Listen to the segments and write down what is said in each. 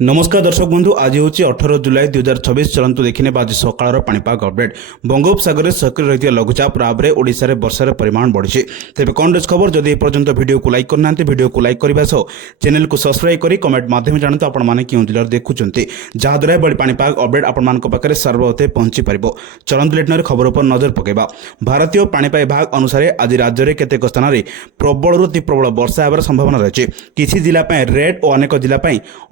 नमस्कार दर्शक बंधु आज हूँ 18 जुलाई 2026 चलतु देखने आज सकाळ पाणीपाग अपडेट। बंगोपसागर सक्रिय रही लघुचाप प्रभाव में ओडिशा रे वर्षार परिमाण बढ़ी। तेज कौन डेज खबर जदि एपर्यंत वीडियो को लाइक करना वीडियो को लाइक करने सह चैनल को सब्सक्राइब करी कमेंट माध्यम जानते आपने क्यों जिलार देखुंत जहाद्वारा बड़ी पाणीपाग अपडेट आपण सर्वते पहुंची पार। चलतु लेटनर खबर पर नजर पकेबा। भारतीय पाणीपाग विभाग अनुसार आज राज्य में केतेक स्थान में प्रबल अति प्रबल वर्षा होबार संभावना रही। किसी जिला रेड और अनेक जिला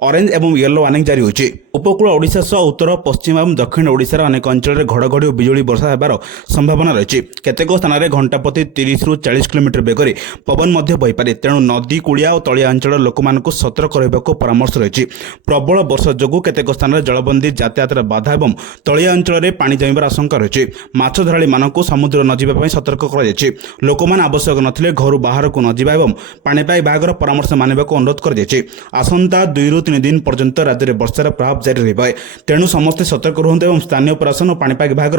ऑरेंज एवं येलो वार्निंग जारी होची। उपकूल ओडिशा सह उत्तर पश्चिम एवं दक्षिण ओडिशार अनेक अंचल में घड़घड़ी और बिजुली वर्षा होबार संभावना रही। केतेक स्थान में घंटा प्रति 30 ରୁ 40 किलोमीटर बेगर पवन मध्य बहीपे। तेणु नदी कूलिया और तलिया अंचल लोक सतर्क रहा परामर्श रही। प्रबल वर्षा जोगु केतेक स्थान में जलबंदी यातायात बाधा एवं तलिया अंचल में पानी जमीर आशंका रही। माछ धराड़ी मानक समुद्र न जावाई सतर्क कर लोक आवश्यक नथिले घर बाहर को न जावा एवं पाणीपाग विभाग परामर्श मानक अनुरोध कर आसंता 2 ରୁ 3 दिन पर्यंत राज्य में वर्षार प्रभाव जारी रही। तेणु समस्ते सतर्क रुहतु और स्थानीय प्रशासन और पाणीपाग विभाग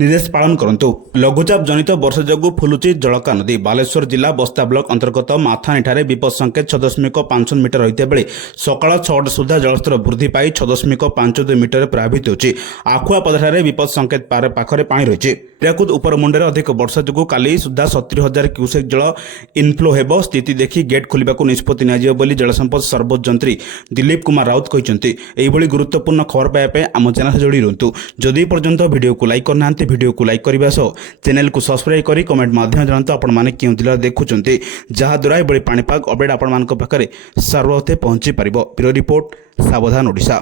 निर्देश पालन करूँ। लघुचाप जनित वर्षा जोगु फुलुची जलका नदी। बालेश्वर जिला बस्ता ब्लॉक अंतर्गत माथानीठारे विपद संकेत 6.5 मीटर रही बेले सकाळ 6टा सुधा जलस्तर वृद्धि पाई 6.52 मीटर प्रभावित होची। आखुआपदाଠାରେ विपद संकेत पाखरे पानी रही। हिराकुद उपरमुंडे अधिक वर्षा जोगु काली सुधा 70,000 क्यूसेक जल इनफ्लो हेबो। स्थिति देखि गेट खोलिबाकू निष्पत्ति नियाजियो बोली जलसंपद सर्वोच्चयंत्री दिलीप कुमार राउत कहते। यही गुरुत्वपूर्ण खबर पाइबा आम चैनल जोड़ी रुहतु। जदि पर्यंत वीडियो को लाइक करना वीडियो को लाइक करने सह चैनल को सब्सक्राइब करी कमेंट माध्यम जानते आपने क्यों जिला देखुंत जहाद्वारा बड़ी पाणीपाग अपडेट आपण सर्वते पहुंची पार। ब्यूरो रिपोर्ट सावधान ओडिशा।